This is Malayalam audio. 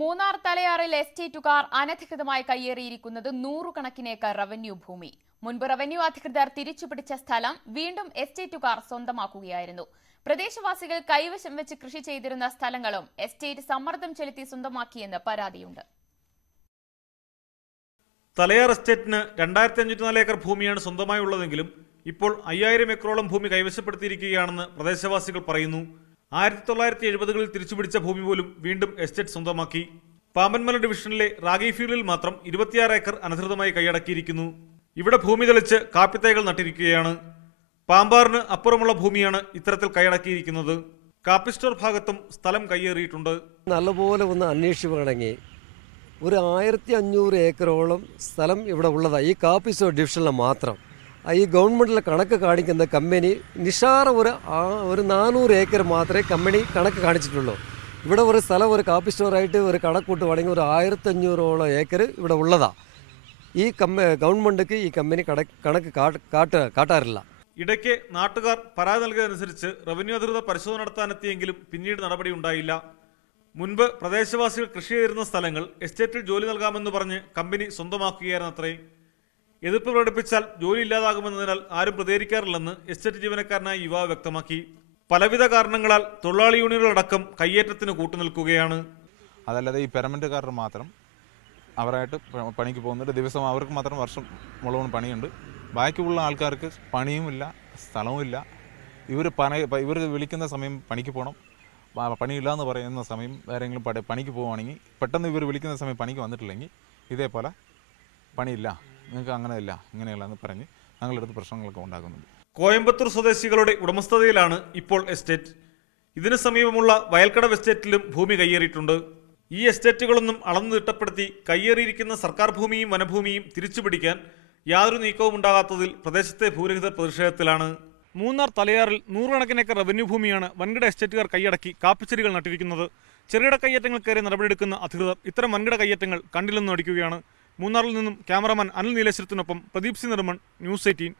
മൂന്നാർ തലയാറിൽ എസ്റ്റേറ്റുകാർ അനധികൃതമായി കയ്യേറിയിരിക്കുന്നത് നൂറുകണക്കിന് ഏക്കർ റവന്യൂ ഭൂമി. മുൻപ് റവന്യൂ അധികൃതർ തിരിച്ചുപിടിച്ച സ്ഥലം വീണ്ടും എസ്റ്റേറ്റുകാർ സ്വന്തമാക്കുകയായിരുന്നു. പ്രദേശവാസികൾ കൈവശം വെച്ച് കൃഷി ചെയ്തിരുന്ന സ്ഥലങ്ങളും എസ്റ്റേറ്റ് സമ്മർദ്ദം ചെലുത്തി സ്വന്തമാക്കിയെന്ന് പരാതിയുണ്ട്. തലയാർ എസ്റ്റേറ്റിന് 2504 ഏക്കർ ഭൂമിയാണ് സ്വന്തമായി ഉള്ളതെങ്കിലും ഇപ്പോൾ 5000 ഏക്കറോളം ഭൂമി കൈവശപ്പെടുത്തിയിരിക്കുകയാണെന്ന് പ്രദേശവാസികൾ പറയുന്നു. 1970കളിൽ തിരിച്ചുപിടിച്ച ഭൂമി പോലും വീണ്ടും എസ്റ്റേറ്റ് സ്വന്തമാക്കി. പാമ്പൻമല ഡിവിഷനിലെ റാഗി ഫീൽഡിൽ മാത്രം 26 ഏക്കർ അനധികൃതമായി കൈയടക്കിയിരിക്കുന്നു. ഇവിടെ ഭൂമി തെളിച്ച് കാപ്പിത്തൈകൾ നട്ടിരിക്കുകയാണ്. പാമ്പാറിന് അപ്പുറമുള്ള ഭൂമിയാണ് ഇത്തരത്തിൽ കൈയടക്കിയിരിക്കുന്നത്. കാപ്പി സ്റ്റോർ ഭാഗത്തും സ്ഥലം കയ്യേറിയിട്ടുണ്ട്. നല്ലപോലെ ഒന്ന് അന്വേഷിക്കുകയാണെങ്കിൽ ഒരു 1500 ഏക്കറോളം സ്ഥലം ഇവിടെ ഉള്ളതാണ്. ഈ കാപ്പി സ്റ്റോർ ഡിവിഷനിൽ മാത്രം ഈ ഗവൺമെൻറ്റിലെ കണക്ക് കാണിക്കുന്ന കമ്പനി നിഷാറ ഒരു 400 ഏക്കർ മാത്രമേ കമ്പനി കണക്ക് കാണിച്ചിട്ടുള്ളൂ. ഇവിടെ ഒരു സ്ഥലം ഒരു കാപ്പി സ്റ്റോറായിട്ട് ഒരു കണക്കൂട്ട് വേണമെങ്കിൽ ഒരു 1500ഓളം ഏക്കർ ഇവിടെ ഉള്ളതാണ്. ഈ ഗവൺമെൻറ്റിക്ക് ഈ കമ്പനി കണക്ക് കാട്ടാറില്ല. ഇടയ്ക്ക് നാട്ടുകാർ പരാതി നൽകിയതനുസരിച്ച് റവന്യൂ അധികൃതർ പരിശോധന നടത്താനെത്തിയെങ്കിലും പിന്നീട് നടപടി ഉണ്ടായില്ല. മുൻപ് പ്രദേശവാസികൾ കൃഷി ചെയ്തിരുന്ന സ്ഥലങ്ങൾ എസ്റ്റേറ്റിൽ ജോലി നൽകാമെന്ന് പറഞ്ഞ് കമ്പനി സ്വന്തമാക്കുകയായിരുന്നത്രേ. എതിർപ്പ് പ്രകടിപ്പിച്ചാൽ ജോലി ഇല്ലാതാകുമെന്നതിനാൽ ആരും പ്രതികരിക്കാറില്ലെന്ന് എസ്റ്റേറ്റ് ജീവനക്കാരനായ യുവാവ് വ്യക്തമാക്കി. പലവിധ കാരണങ്ങളാൽ തൊഴിലാളി യൂണിയനുകളടക്കം കയ്യേറ്റത്തിന് കൂട്ടുനിൽക്കുകയാണ്. അതല്ലാതെ ഈ പെർമനന്റുകാർ മാത്രം അവരായിട്ട് പണിക്ക് പോകുന്നുണ്ട്. ദിവസം അവർക്ക് മാത്രം വർഷം മുഴുവൻ പണിയുണ്ട്. ബാക്കിയുള്ള ആൾക്കാർക്ക് പണിയുമില്ല, സ്ഥലവുമില്ല. ഇവർ വിളിക്കുന്ന സമയം പണിക്ക് പോകണം. പണിയില്ല എന്ന് പറയുന്ന സമയം വേറെങ്കിലും പണിക്ക് പോവുകയാണെങ്കിൽ പെട്ടെന്ന് ഇവർ വിളിക്കുന്ന സമയം പണിക്ക് വന്നിട്ടില്ലെങ്കിൽ ഇതേപോലെ പണിയില്ല, നിങ്ങൾക്ക് അങ്ങനെയില്ല ഇങ്ങനെയല്ല എന്ന് പറഞ്ഞ് ഞങ്ങളടുത്ത് പ്രശ്നങ്ങളൊക്കെ ഉണ്ടാകുന്നുണ്ട്. കോയമ്പത്തൂർ സ്വദേശികളുടെ ഉടമസ്ഥതയിലാണ് ഇപ്പോൾ എസ്റ്റേറ്റ്. ഇതിനു സമീപമുള്ള വയൽക്കടവ് എസ്റ്റേറ്റിലും ഭൂമി കയ്യേറിയിട്ടുണ്ട്. ഈ എസ്റ്റേറ്റുകളൊന്നും അളന്നു തിട്ടപ്പെടുത്തി കയ്യേറിയിരിക്കുന്ന സർക്കാർ ഭൂമിയും വനഭൂമിയും തിരിച്ചുപിടിക്കാൻ യാതൊരു നീക്കവും ഉണ്ടാകാത്തതിൽ പ്രദേശത്തെ ഭൂരഹിതർ പ്രതിഷേധത്തിലാണ്. മൂന്നാർ തലയാറിൽ നൂറുകണക്കിന് ഏക്കർ റവന്യൂ ഭൂമിയാണ് വൻകിട എസ്റ്റേറ്റുകാർ കൈയടക്കി കാപ്പിച്ചെടികൾ നട്ടിരിക്കുന്നത്. ചെറുകിട കയ്യേറ്റങ്ങൾക്കേറെ നടപടിയെടുക്കുന്ന അധികൃതർ ഇത്തരം വൻകിട കയ്യേറ്റങ്ങൾ കണ്ടില്ലെന്ന് നടിക്കുകയാണ്. മൂന്നാറിൽ നിന്നും ക്യാമറമാൻ അനിൽ നീലേശ്വരത്തിനൊപ്പം പ്രദീപ് സി നിർമ്മൺ, ന്യൂസ് 18.